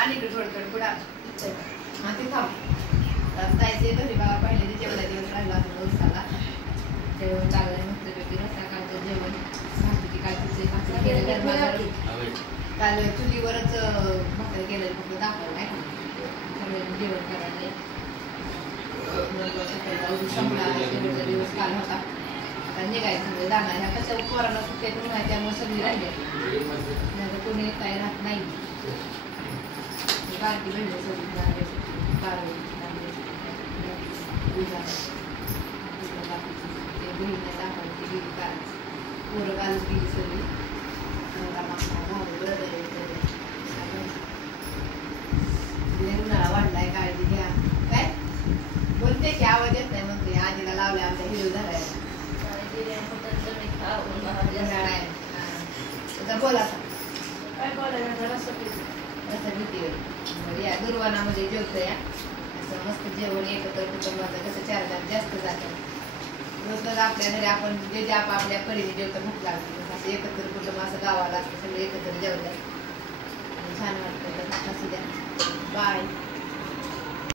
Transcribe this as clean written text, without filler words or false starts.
आणि थोडं पुढा हा ते थांब जायचे घरी बाबा पहिले ते जेवढा दिवस राहिला दिवसाला जेवण चांगलं मस्तपैकी सकाळचं जेवण भाजी कालची काल चुलीवरच भाकर केलं फक्त दाखवलं नाही सगळ्यांनी जेवण करायला सकाळी दिवस काल होता आता निघायचं जाणार ह्या कशा पोराला सुट्ट्यातून नाही त्यामुळे सगळी राहिले कोणी काही राहत नाही बारकी बहिणी सगळी बहिणीला दाखवते गेली काल पोरं कालच गेली सगळी उन्हाळा वाढलाय काळजी घ्या काय बोलते की आवाज येत नाही म्हणते आजीला लावले आमच्या हिरो धरायला बोला काय बोलायला असं भीती या दुर्वानामध्ये जेवतं या असं मस्त जेवण एकत्र कुटुंबाचं कसं 4 जण जास्त जातं रोज आपल्या घरी आपण जे जे आपल्या परीने जेवतं भूक लागते असं एकत्र कुटुंब असं गावाला असतं सगळे एकत्र जेवतात छान वाटतं असं द्या बाय